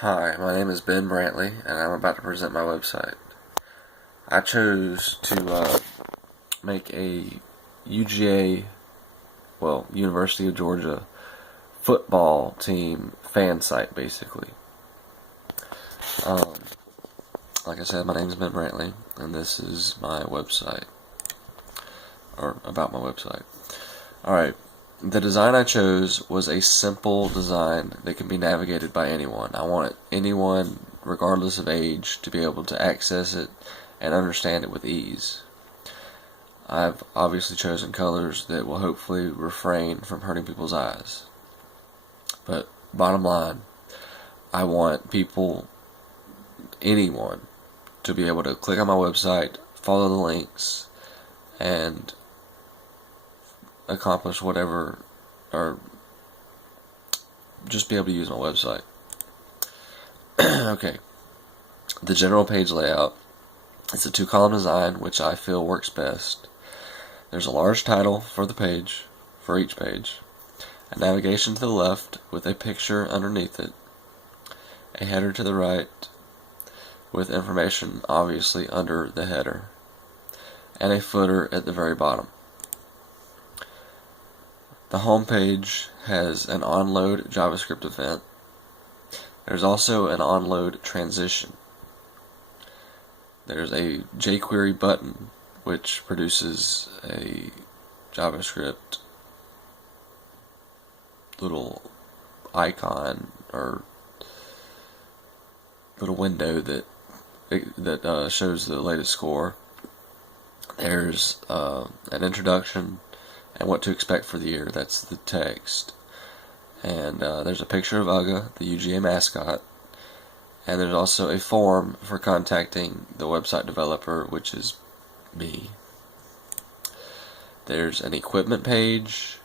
Hi, my name is Ben Brantley, and I'm about to present my website. I chose to make a UGA, University of Georgia football team fan site, basically. Um, like I said, my name is Ben Brantley, and this is my website, or about my website. Alright, the design I chose was a simple design that can be navigated by anyone. I want anyone, regardless of age, to be able to access it and understand it with ease. I've obviously chosen colors that will hopefully refrain from hurting people's eyes. But bottom line, I want people, anyone, to be able to click on my website, follow the links, and accomplish whatever, or just be able to use my website. Okay, the general page layout. It's a 2-column design, which I feel works best. There's a large title for the page, for each page, a navigation to the left with a picture underneath it, a header to the right with information obviously under the header, and a footer at the very bottom. The home page has an onload JavaScript event. There's also an onload transition. There's a jQuery button, which produces a JavaScript little icon or little window that shows the latest score. There's an introduction and what to expect for the year. That's the text. And there's a picture of UGA, the UGA mascot. And there's also a form for contacting the website developer, which is me. There's an equipment page.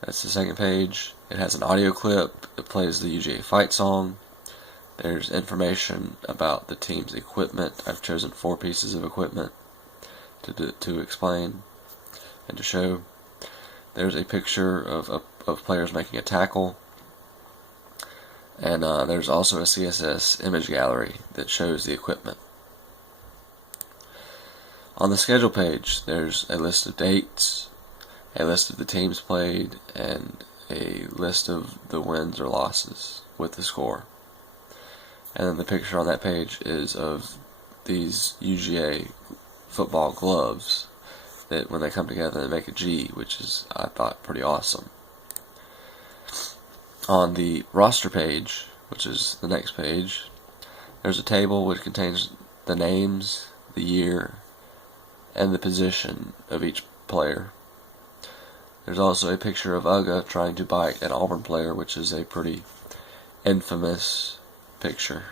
That's the second page. It has an audio clip. It plays the UGA fight song. There's information about the team's equipment. I've chosen 4 pieces of equipment to explain and to show. There's a picture of players making a tackle. And there's also a CSS image gallery that shows the equipment. On the schedule page, there's a list of dates, a list of the teams played, and a list of the wins or losses with the score. And then the picture on that page is of these UGA football gloves that when they come together they make a G, which is, I thought, pretty awesome. On the roster page, which is the next page, there's a table which contains the names, the year, and the position of each player. There's also a picture of UGA trying to bite an Auburn player, which is a pretty infamous picture.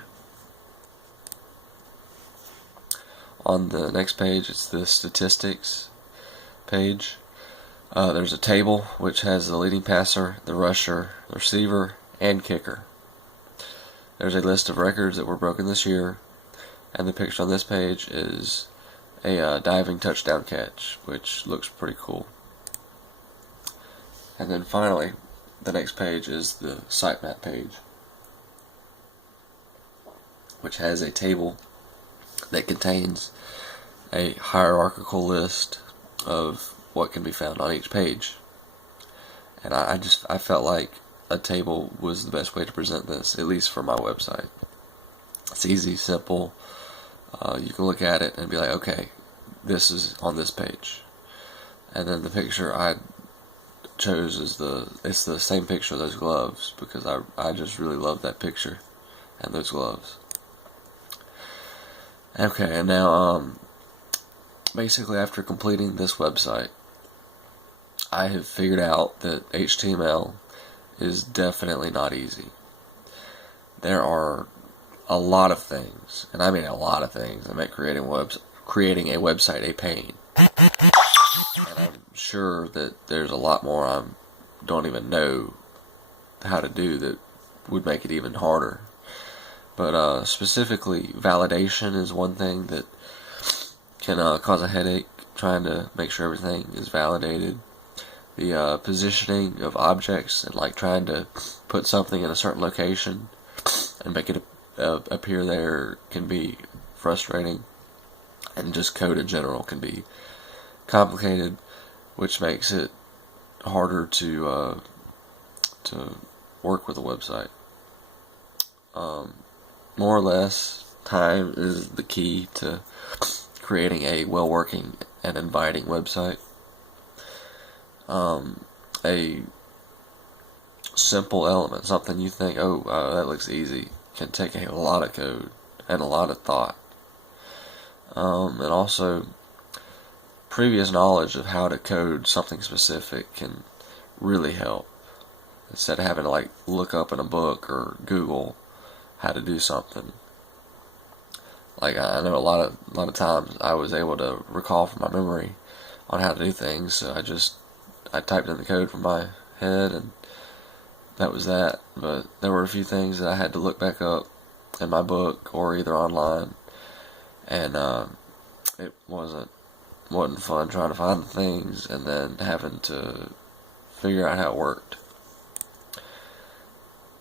On the next page, it's the statistics page. There's a table which has the leading passer, the rusher, the receiver, and kicker. There's a list of records that were broken this year, and the picture on this page is a diving touchdown catch, which looks pretty cool. And then finally, the next page is the sitemap page, which has a table that contains a hierarchical list of what can be found on each page. And I felt like a table was the best way to present this, at least for my website. It's easy, simple. You can look at it and be like, okay, this is on this page. And then the picture I chose is it's the same picture of those gloves, because I just really love that picture and those gloves. Okay, and now basically after completing this website, I have figured out that HTML is definitely not easy. There are a lot of things, and I mean a lot of things, that make creating a website a pain. And I'm sure that there's a lot more I don't even know how to do that would make it even harder. But specifically, validation is one thing that can cause a headache, trying to make sure everything is validated. The positioning of objects and like trying to put something in a certain location and make it appear there can be frustrating, and just code in general can be complicated, which makes it harder to work with a website. More or less, time is the key to creating a well-working and inviting website. A simple element, something you think, that looks easy, can take a lot of code and a lot of thought. And also, previous knowledge of how to code something specific can really help. Instead of having to look up in a book or Google how to do something. I know a lot of times I was able to recall from my memory on how to do things, so I typed in the code from my head and that was that. But there were a few things that I had to look back up in my book or either online, and it wasn't fun trying to find the things and then having to figure out how it worked.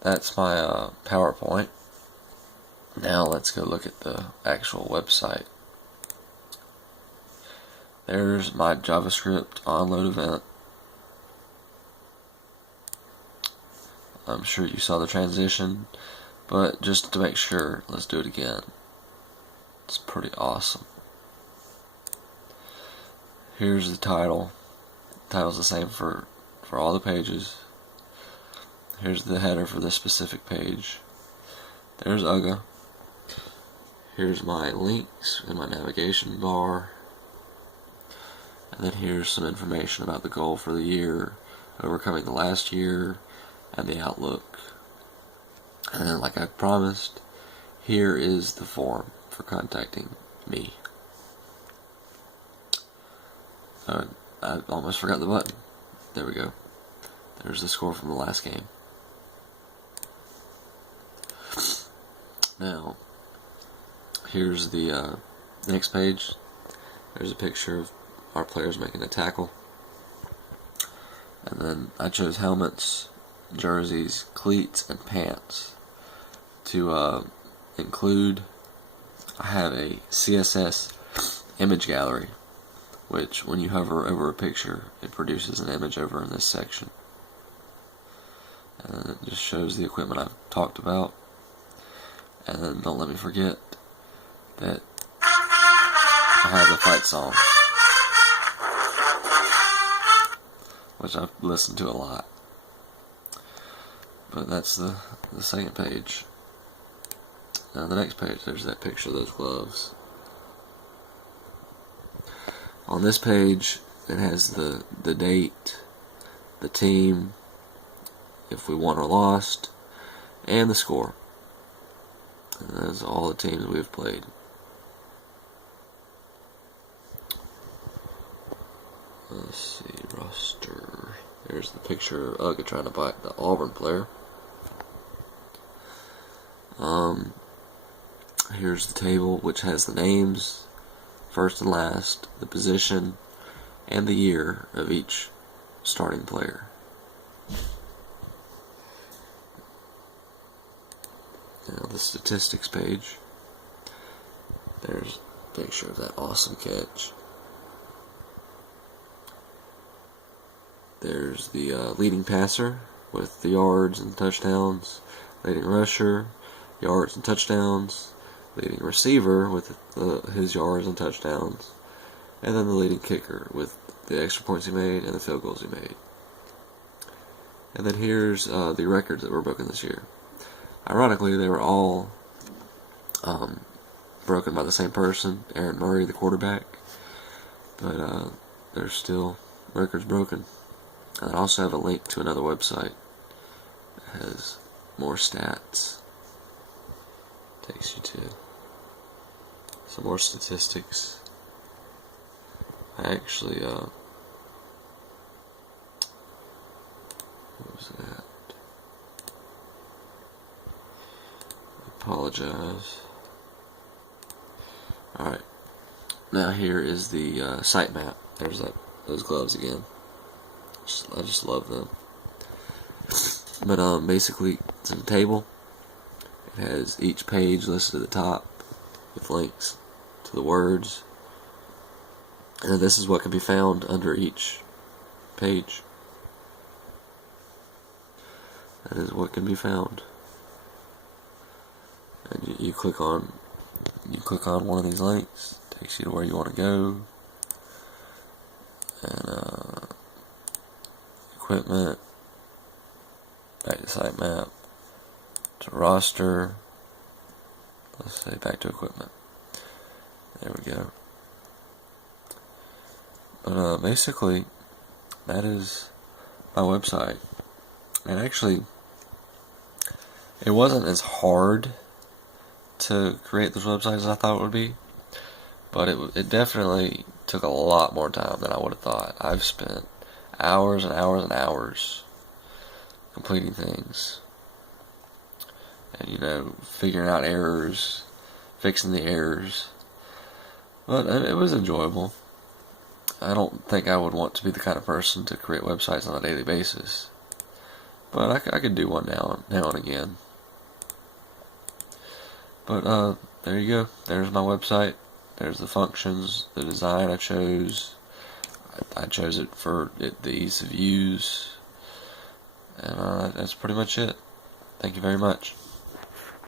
That's my PowerPoint. Now let's go look at the actual website. There's my JavaScript onload event. I'm sure you saw the transition, but just to make sure, let's do it again. It's pretty awesome. Here's the title. The title's the same for all the pages. Here's the header for this specific page. There's UGA. Here's my links in my navigation bar. And then here's some information about the goal for the year, overcoming the last year, and the outlook. And then, like I promised, here is the form for contacting me. I almost forgot the button. There we go. There's the score from the last game. Now, here's the next page. There's a picture of our players making a tackle. And then I chose helmets, jerseys, cleats, and pants to include. I have a CSS image gallery, which when you hover over a picture, it produces an image over in this section. And then it just shows the equipment I've talked about. And then don't let me forget that I have the fight song, which I've listened to a lot. But that's the second page. Now the next page, there's that picture of those gloves. On this page, it has the date, the team, if we won or lost, and the score. And that's all the teams we've played. Let's see, roster. There's the picture of UGA trying to bite the Auburn player. Here's the table, which has the names, first and last, the position, and the year of each starting player. Now the statistics page. There's a picture of that awesome catch. There's the leading passer with the yards and touchdowns, leading rusher, yards and touchdowns, leading receiver with his yards and touchdowns, and then the leading kicker with the extra points he made and the field goals he made. And then here's the records that were broken this year. Ironically, they were all broken by the same person, Aaron Murray, the quarterback, but there's still records broken. And I also have a link to another website that has more stats. Takes you to some more statistics. I actually, what was that? I apologize. Alright, now here is the site map. There's those gloves again. I just love them. But basically, it's a table, It has each page listed at the top with links to the words. And this is what can be found under each page. That is what can be found. And you click on one of these links, it takes you to where you want to go. And equipment, back to sitemap, to roster, let's say back to equipment. There we go. But basically, that is my website. And actually, it wasn't as hard to create this website as I thought it would be, but it definitely took a lot more time than I would have thought. I've spent hours and hours and hours completing things, and figuring out errors, fixing the errors. But it was enjoyable. I don't think I would want to be the kind of person to create websites on a daily basis, but I could do one now and again. But there you go. There's my website. There's the functions, the design I chose. I chose it for the ease of use. And that's pretty much it. Thank you very much.